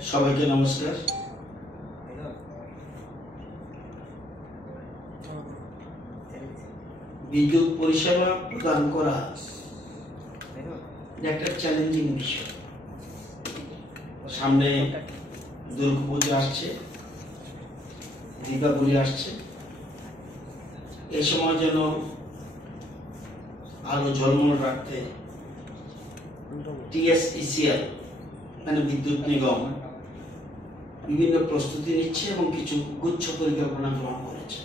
সবাইকে নমস্কার। বিদ্যুৎ পরিষেবা প্রদান করা একটা চ্যালেঞ্জিং বিষয়। সামনে দুর্গাপূজা আসছে, দীপাবলি আসছে। এই সময় যেন আলো ঝলমল রাখতে TSECL মানে বিদ্যুৎ নিগম বিভিন্ন প্রস্তুতি নিচ্ছে এবং কিছু গুচ্ছ পরিকল্পনা গ্রহণ করেছে,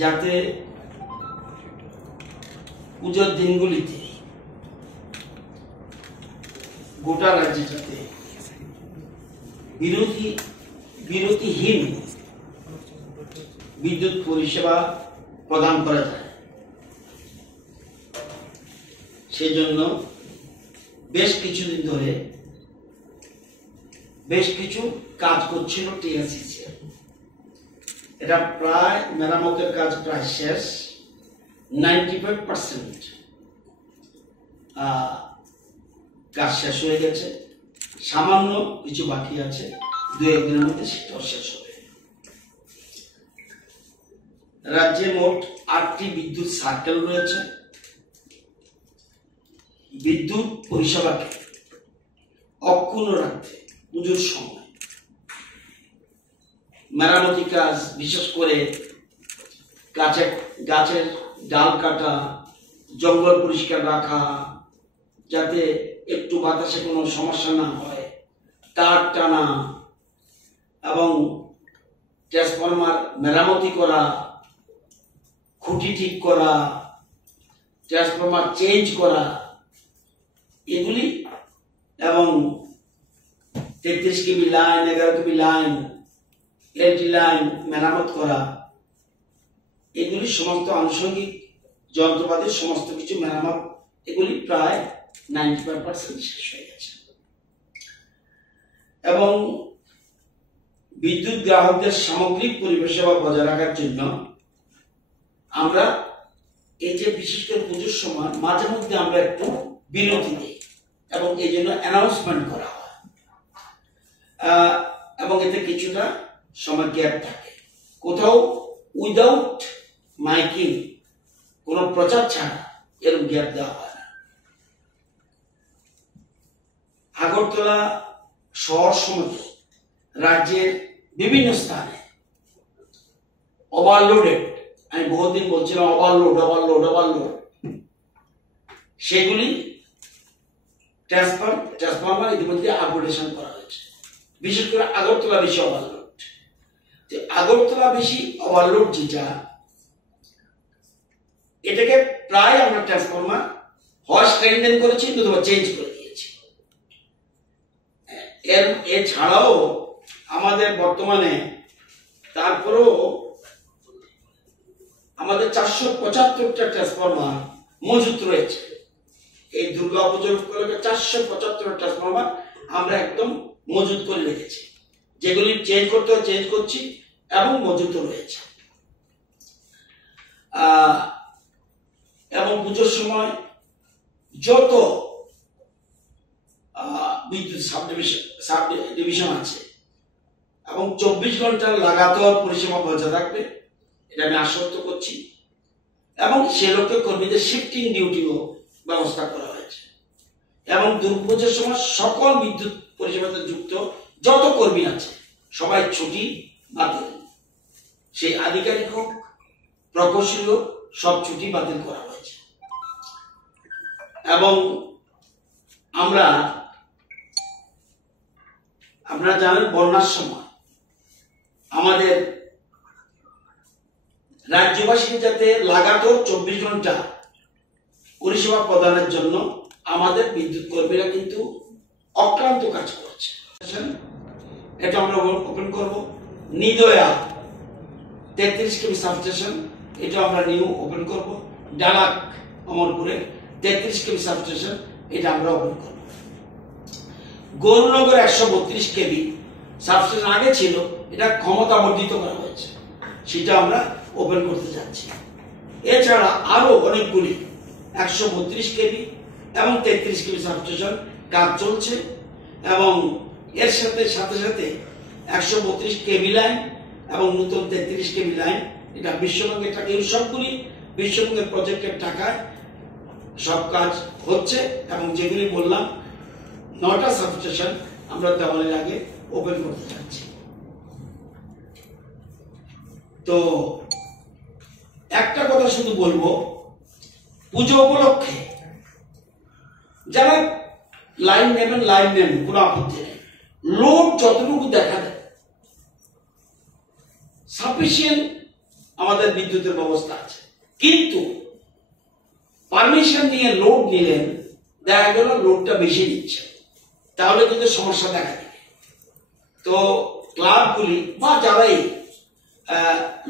যাতে পুজোর দিনগুলিতে গোটা রাজ্যে যাতে বিরতিহীন বিদ্যুৎ পরিষেবা প্রদান করা যায়। সেজন্য বেশ কিছুদিন ধরে বেশ কিছু কাজ করছিল TSECL। এটা প্রায় মেরামতের কাজ প্রায় শেষ, 95% কাজ শেষ হয়ে গেছে। সামান্য কিছু বাকি আছে, 2-1 দিনের মধ্যে সেটাও শেষ হবে। রাজ্যে মোট 8টি বিদ্যুৎ সার্কেল রয়েছে। বিদ্যুৎ পরিষেবাকে অক্ষুণ্ণ রাখতে পুজোর সময় মেরামতি কাজ, বিশেষ করে গাছের ডাল কাটা, জঙ্গল পরিষ্কার রাখা, যাতে একটু বাতাসে কোনো সমস্যা না হয়, তার টানা এবং ট্রান্সফরমার মেরামতি করা, খুঁটি ঠিক করা, ট্রান্সফরমার চেঞ্জ করা, এগুলি এবং 33 কেবি লাইন, 11 কেবি লাইন, LT লাইন মেরামত করা, এগুলি সমস্ত আনুষঙ্গিক যন্ত্রপাতির সমস্ত কিছু মেরামত, এগুলি প্রায় 95% শেষ হয়ে গেছে। এবং বিদ্যুৎ গ্রাহকদের সামগ্রিক পরিষেবা বজায় রাখার জন্য আমরা এই যে বিশেষ করে পুজোর সময় মাঝে মধ্যে আমরা একটু বিরতি দিই এবং এই জন্য অ্যানাউন্সমেন্ট করা হয় এবং এতে কিছুটা সময় গ্যাপ থাকে। কোথাও উইদাউট মাইকিং, কোনো প্রচার ছাড়া এরকম গ্যাপ দেওয়া হয় না। আগরতলা শহর সমেত রাজ্যের বিভিন্ন স্থানে ওভারলোডেড, আমি বহুদিন বলছিলাম ওভারলোড, সেগুলি ট্রান্সফরমার ইতিমধ্যে আপগ্রেডেশন করা হয়েছে। বিশেষ করে আগরতলা বেশি ওভারলোড, যেটা এটাকে প্রায় আমরা ট্রান্সফরমার হয় স্ট্রেংথেন করেছি অথবা চেঞ্জ করে দিয়েছি। এছাড়াও আমাদের বর্তমানে তারপরেও আমাদের 475টা ট্রান্সফরমার মজুত রয়েছে। এই দুর্গা পুজোর উপলক্ষে 475টা ট্রান্সফরমার আমরা একদম মজুত করে রেখেছি, যেগুলি চেঞ্জ করতে হয় চেঞ্জ করছি এবং মজুত রয়েছে। এবং পুজোর সময় যত বিদ্যুৎ সাব ডিভিশন আছে এবং 24 ঘন্টার লাগাতার পরিষেবা বজায় থাকবে, এটা আমি আশ্বস্ত করছি। এবং সে লক্ষ্যে কর্মীদের শিফটিং ডিউটিও ব্যবস্থা করা হয়েছে। এবং দুর্গাপূজার সময় সকল বিদ্যুৎ পরিষেবাতে যুক্ত যত কর্মী আছে সবাই ছুটি বাতিল, সেই আধিকারিক হোক, প্রকৌশলী হোক, সব ছুটি বাতিল করা হয়েছে। এবং আপনারা জানেন বন্যার সময় আমাদের রাজ্যবাসীর যাতে লাগাতার 24 ঘন্টা পরিষেবা প্রদানের জন্য আমাদের বিদ্যুৎ কর্মীরা কিন্তু অক্লান্ত কাজ করছে। এটা আমরা ওপেন করব। নিদয়া 33 কেবি সাবস্টেশন, এটা আমরা নিউ ওপেন করব। ডালাক অমরপুরে 33 কেবি সাবস্টেশন, এটা আমরা ওপেন করব। গৌরনগর 132 কেবি সাবস্টেশন আগে ছিল, এটা ক্ষমতা বর্ধিত করা হয়েছে, সেটা আমরা ওপেন করতে যাচ্ছি। এছাড়া আরো অনেকগুলি 132 কেবি এবং 33 কেবি সাবস্টেশন কাজ চলছে এবং এর সাথে সাথে সাথে 132 কেবি লাইন এবং নতুন 33 কেবি লাইন, এটা বিশ্বব্যাংকের টাকা, এই সবগুলি বিশ্বব্যাংকের প্রজেক্টের টাকায় সব কাজ হচ্ছে। এবং যেগুলি বললাম 9টা সাবস্টেশন আমরা দেওয়ালের আগে ওপেন করতে যাচ্ছি। তো একটা কথা শুধু বলবো, পুজো উপলক্ষে যারা লাইন নেবেন লাইন নেন, কোনো আপত্তি নেই। লোড যতটুকু দেখা দেয় সাফিসিয়েন্ট আমাদের বিদ্যুতের ব্যবস্থা আছে, কিন্তু পারমিশন নিয়ে লোড নিলেন, দেখা গেল লোডটা বেশি দিচ্ছে, তাহলে কিন্তু সমস্যা দেখা দেবে। তো ক্লাবগুলি বা যারাই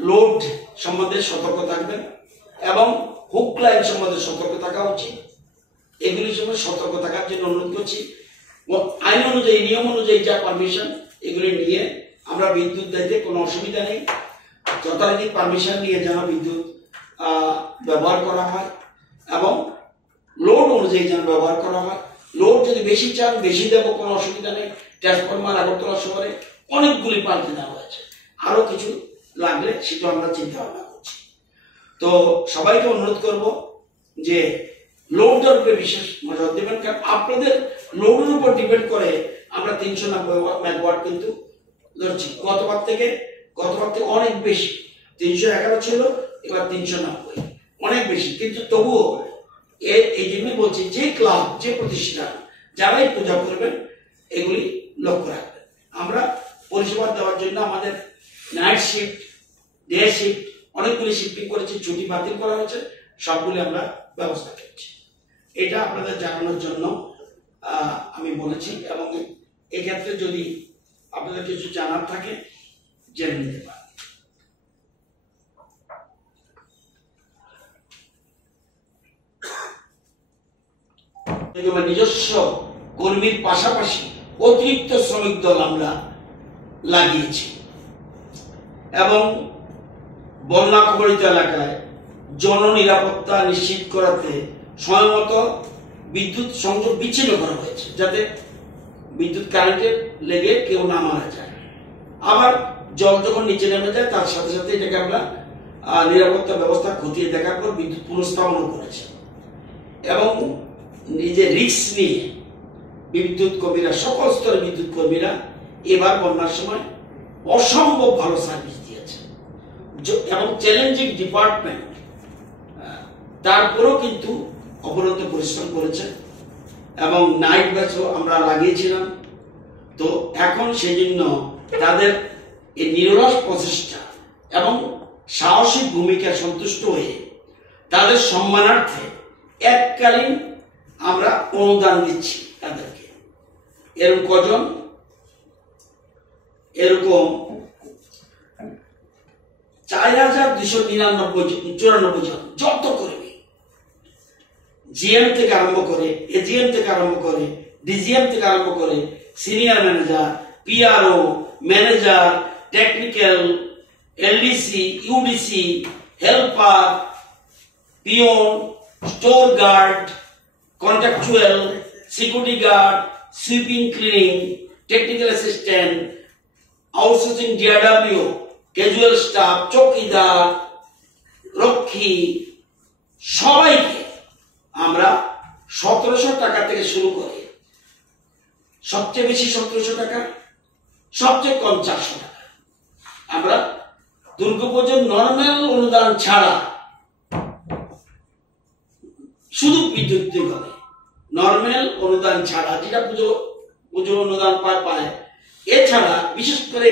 লোড সম্বন্ধে সতর্ক থাকবেন এবং হুক লাইন সম্বন্ধে সতর্ক থাকা উচিত। এগুলির সম্বন্ধে সতর্ক থাকার জন্য অনুরোধ করছি। আইন অনুযায়ী, নিয়ম অনুযায়ী যা পারমিশন, এগুলি নিয়ে আমরা বিদ্যুৎ দিতে কোনো অসুবিধা নেই। যথারীতি পারমিশন নিয়ে যেন বিদ্যুৎ ব্যবহার করা হয় এবং লোড অনুযায়ী যেন ব্যবহার করা হয়। লোড যদি বেশি চান বেশি দেবো, কোনো অসুবিধা নেই। ট্রান্সফরমার আগরতলা শহরে অনেকগুলি পাল্টে দেওয়া হয়েছে, আরো কিছু লাগলে সেটা আমরা চিন্তা ভাবনা করছি। তো সবাইকে অনুরোধ করব যে লোডের উপরে বিশেষ নজর দেবেন, কারণ আপনাদের লোডের উপর ডিপেন্ড করে আমরা 390 মেগাওয়াট কিন্তু ধরছি। গতবার থেকে অনেক বেশি, 311 ছিল, এবার 390, অনেক বেশি। কিন্তু তবুও এই জন্যই বলছি, যে ক্লাব, যে প্রতিষ্ঠান যারাই পূজা করবেন এগুলি লক্ষ্য রাখবেন। আমরা পরিষেবা দেওয়ার জন্য আমাদের নাইট শিফট, ডে শিফট অনেকগুলি শিফটিং করেছি, ছুটি বাতিল করা হয়েছে, সবগুলি আমরা ব্যবস্থা করছি। এটা আপনাদের জানানোর জন্য আমি বলেছি, এবং এক্ষেত্রে যদি আপনাদের কিছু জানার থাকে জেনে নিতে পারেন। নিজস্ব কর্মীর পাশাপাশি অতিরিক্ত শ্রমিক দল আমরা লাগিয়েছি এবং বন্যা কবলিত এলাকায় জননিরাপত্তা নিশ্চিত করাতে সময়মতো বিদ্যুৎ সংযোগ বিচ্ছিন্ন করা হয়েছে, যাতে বিদ্যুৎ কারেন্টে লেগে কেউ না মারা যায়। আবার জল যখন নিচে নেমে যায় তার সাথে সাথে এটাকে আমরা নিরাপত্তা ব্যবস্থা খতিয়ে দেখার পর বিদ্যুৎ পুনঃস্থাপন করেছে। এবং নিজে রিস্ক নিয়ে বিদ্যুৎ কর্মীরা, সকল স্তরের বিদ্যুৎ কর্মীরা এবার বন্যার সময় অসম্ভব ভালো সার্ভিস দিয়েছে। এবং চ্যালেঞ্জিং ডিপার্টমেন্ট, তারপরেও কিন্তু অপরন্ত পরিশ্রম করেছে এবং নাইট ব্যাচও আমরা লাগিয়েছিলাম। তো এখন সেই জন্য তাদের এই নিরলস প্রচেষ্টা এবং সাহসী ভূমিকা সন্তুষ্ট হয়ে তাদের সম্মানার্থে এককালীন আমরা অনুদান দিচ্ছি তাদেরকে। এরকম কজন? এরকম 4294 জন, যত কর্মী, জিএম থেকে আরম্ভ করে, এজিএম থেকে আরম্ভ করে, ডিজিএম থেকে আরম্ভ করে, senior manager, PRO, manager, technical, LDC, UDC, helper, peon, store guard, contractual, security guard, sweeping, cleaning, technical assistant, outsourcing DRW, casual staff, চৌকিদার, রক্ষী, সবাইকে আমরা 1700 টাকা থেকে শুরু করে, সবচেয়ে বেশি 1700 টাকা, সবচেয়ে কম 400 টাকা আমরা দুর্গাপুজোর নর্মাল অনুদান ছাড়া, শুধু বিদ্যুৎ নিগমে নর্মাল অনুদান ছাড়া, যেটা পুজো অনুদান পায়, এছাড়া বিশেষ করে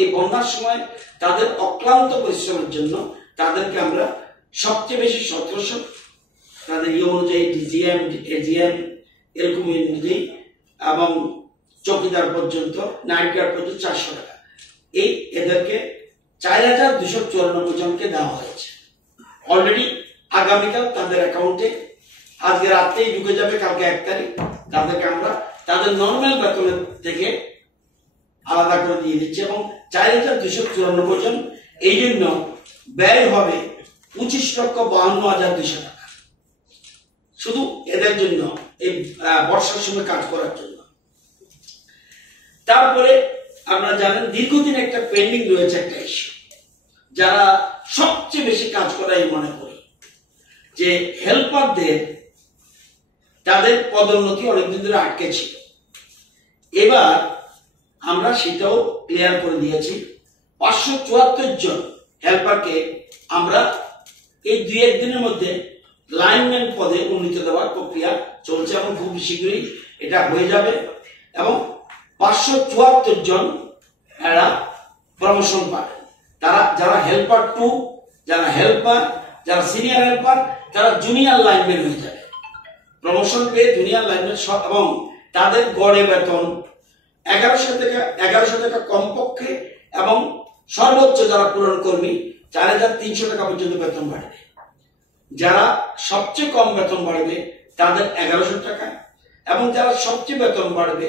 এই বন্যার সময় তাদের অক্লান্ত পরিশ্রমের জন্য তাদেরকে আমরা সবচেয়ে বেশি 1700, তাদের ইয়ে অনুযায়ী ডিজিএম, এজিএম এরকম অনুযায়ী, এবং চৌকিদার পর্যন্ত, নাইট গার্ড পর্যন্ত 400 টাকা, এই এদেরকে 4294 জনকে দেওয়া হয়েছে। অলরেডি আগামীকাল তাদের অ্যাকাউন্টে, আজকে রাতেই ঢুকে যাবে, কালকে 1 তারিখ তাদেরকে আমরা তাদের নর্মাল বেতনের থেকে আলাদা করে দিয়ে দিচ্ছি। এবং 4294 জন, এই জন্য ব্যয় হবে 25,52,200 টাকা শুধু এদের জন্য, এই বর্ষার সময় কাজ করার জন্য। তারপরে আপনারা জানেন দীর্ঘদিন একটা পেন্ডিং রয়েছে একটা ইস্যু, যারা সবচেয়ে বেশি কাজ করাই মনে করি যে হেল্পারদের তাদের পদোন্নতি অনেকদিন ধরে আটকে ছিল। এবার আমরা সেটাও ক্লিয়ার করে দিয়েছি। 574 জন হেল্পারকে আমরা এই 2-1 দিনের মধ্যে লাইনম্যান পদে উন্নীত দেওয়ার প্রক্রিয়া চলছে এবং খুব শীঘ্রই এটা হয়ে যাবে। এবং 574 জন এরা প্রমোশন পাবে। তারা যারা হেল্পার 2, যারা হেল্পার, যারা সিনিয়র হেল্পার, তারা জুনিয়র লাইনম্যান হয়ে যাবে। প্রমোশন পেয়ে জুনিয়র লাইনম্যান সব, এবং তাদের গড়ে বেতন 1100 টাকা কমপক্ষে, এবং সর্বোচ্চ যারা পূরণ কর্মী 4300 টাকা পর্যন্ত বেতন বাড়বে। যারা সবচেয়ে কম বেতন বাড়বে তাদের 1100 টাকা, এবং যারা সবচেয়ে বেতন বাড়বে